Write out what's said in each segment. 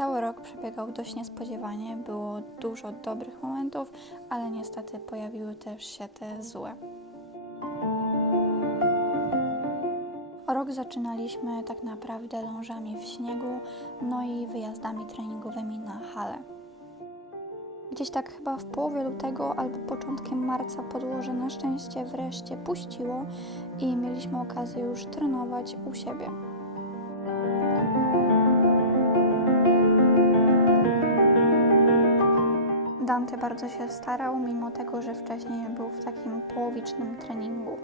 Cały rok przebiegał dość niespodziewanie, było dużo dobrych momentów, ale niestety pojawiły też się te złe. Rok zaczynaliśmy tak naprawdę lążami w śniegu, no i wyjazdami treningowymi na halę. Gdzieś tak chyba w połowie lutego albo początkiem marca podłoże na szczęście wreszcie puściło i mieliśmy okazję już trenować u siebie. Dante bardzo się starał, mimo tego, że wcześniej był w takim połowicznym treningu.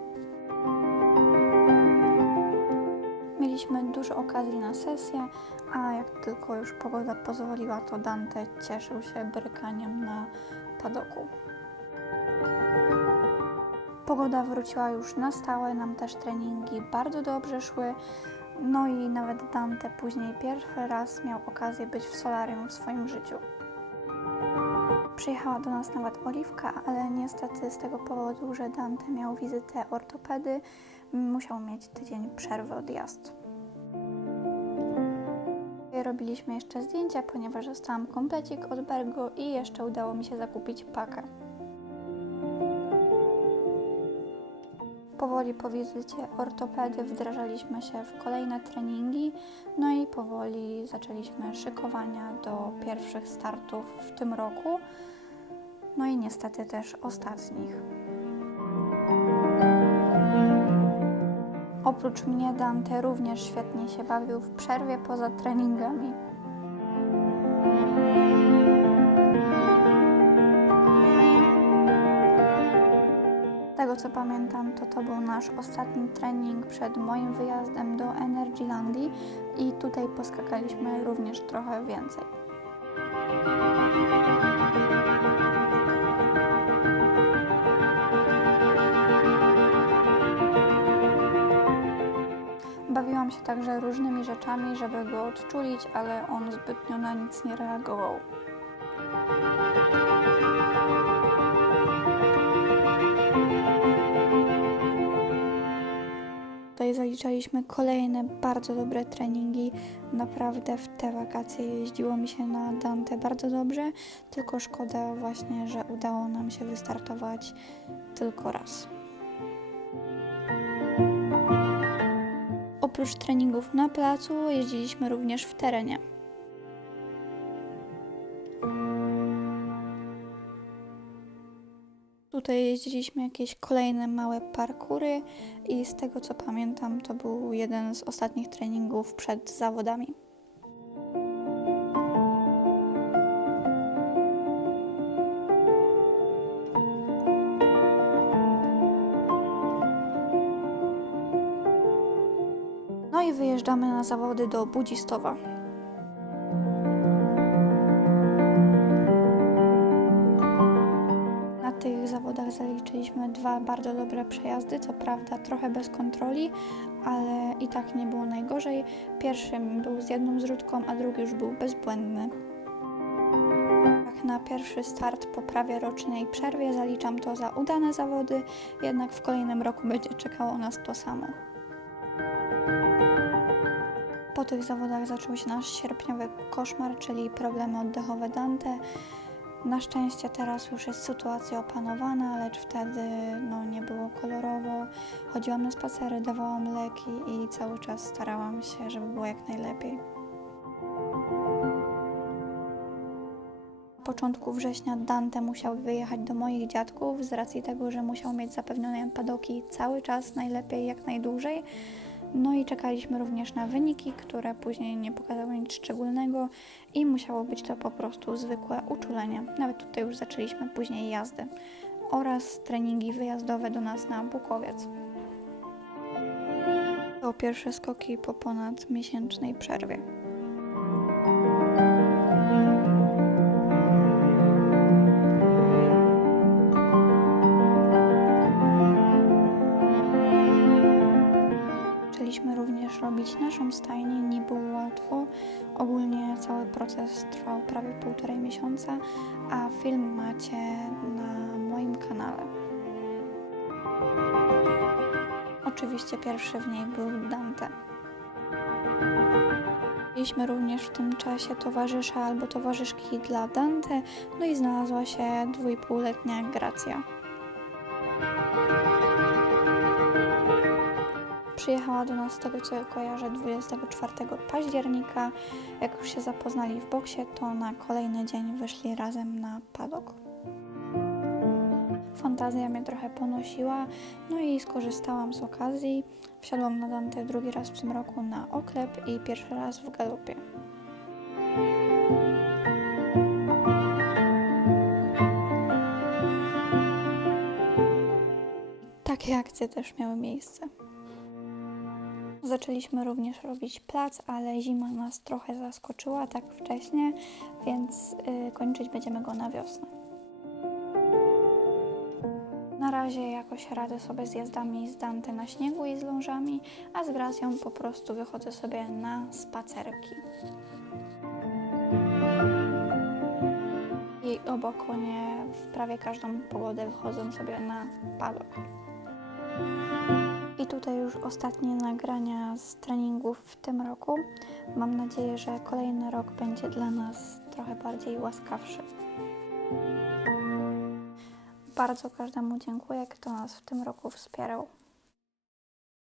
Mieliśmy dużo okazji na sesję, a jak tylko już pogoda pozwoliła, to Dante cieszył się brykaniem na padoku. Pogoda wróciła już na stałe, nam też treningi bardzo dobrze szły. No i nawet Dante później pierwszy raz miał okazję być w solarium w swoim życiu. Przyjechała do nas nawet Oliwka, ale niestety z tego powodu, że Dante miał wizytę ortopedy, musiał mieć tydzień przerwy od jazd. Robiliśmy jeszcze zdjęcia, ponieważ dostałam komplecik od Bergo i jeszcze udało mi się zakupić pakę. Powoli po wizycie ortopedy wdrażaliśmy się w kolejne treningi, no i powoli zaczęliśmy szykowania do pierwszych startów w tym roku, no i niestety też ostatnich. Oprócz mnie Dante również świetnie się bawił w przerwie poza treningami. Co pamiętam, to to był nasz ostatni trening przed moim wyjazdem do Energylandii i tutaj poskakaliśmy również trochę więcej. Bawiłam się także różnymi rzeczami, żeby go odczulić, ale on zbytnio na nic nie reagował. Tutaj zaliczaliśmy kolejne bardzo dobre treningi. Naprawdę w te wakacje jeździło mi się na Dante bardzo dobrze, tylko szkoda właśnie, że udało nam się wystartować tylko raz. Oprócz treningów na placu jeździliśmy również w terenie. Tutaj jeździliśmy jakieś kolejne małe parkury i z tego co pamiętam to był jeden z ostatnich treningów przed zawodami. No i wyjeżdżamy na zawody do Budzistowa. Zawodach zaliczyliśmy dwa bardzo dobre przejazdy, co prawda trochę bez kontroli, ale i tak nie było najgorzej. Pierwszy był z jedną zrzutką, a drugi już był bezbłędny. Jak na pierwszy start po prawie rocznej przerwie zaliczam to za udane zawody, jednak w kolejnym roku będzie czekało nas to samo. Po tych zawodach zaczął się nasz sierpniowy koszmar, czyli problemy oddechowe Dante. Na szczęście teraz już jest sytuacja opanowana, lecz wtedy no, nie było kolorowo. Chodziłam na spacery, dawałam leki i cały czas starałam się, żeby było jak najlepiej. Na początku września Dante musiał wyjechać do moich dziadków z racji tego, że musiał mieć zapewnione padoki cały czas, najlepiej jak najdłużej. No i czekaliśmy również na wyniki, które później nie pokazały nic szczególnego i musiało być to po prostu zwykłe uczulenie. Nawet tutaj już zaczęliśmy później jazdy oraz treningi wyjazdowe do nas na Bukowiec. To pierwsze skoki po ponad miesięcznej przerwie. Również robić naszą stajnię, nie było łatwo. Ogólnie cały proces trwał prawie półtorej miesiąca, a film macie na moim kanale. Oczywiście pierwszy w niej był Dante. Mieliśmy również w tym czasie towarzysza albo towarzyszki dla Dante, no i znalazła się dwójpółletnia Gracja. Przyjechała do nas z tego co kojarzę 24 października. Jak już się zapoznali w boksie, to na kolejny dzień wyszli razem na padok. Fantazja mnie trochę ponosiła, no i skorzystałam z okazji. Wsiadłam na Dante drugi raz w tym roku na oklep i pierwszy raz w galopie. Takie akcje też miały miejsce. Zaczęliśmy również robić plac, ale zima nas trochę zaskoczyła tak wcześnie, więc y, kończyć będziemy go na wiosnę. Na razie jakoś radzę sobie z jazdami z Dante na śniegu i z lążami, a z Gracją po prostu wychodzę sobie na spacerki. I oba konie w prawie każdą pogodę wychodzą sobie na padok. I tutaj już ostatnie nagrania z treningów w tym roku. Mam nadzieję, że kolejny rok będzie dla nas trochę bardziej łaskawszy. Bardzo każdemu dziękuję, kto nas w tym roku wspierał.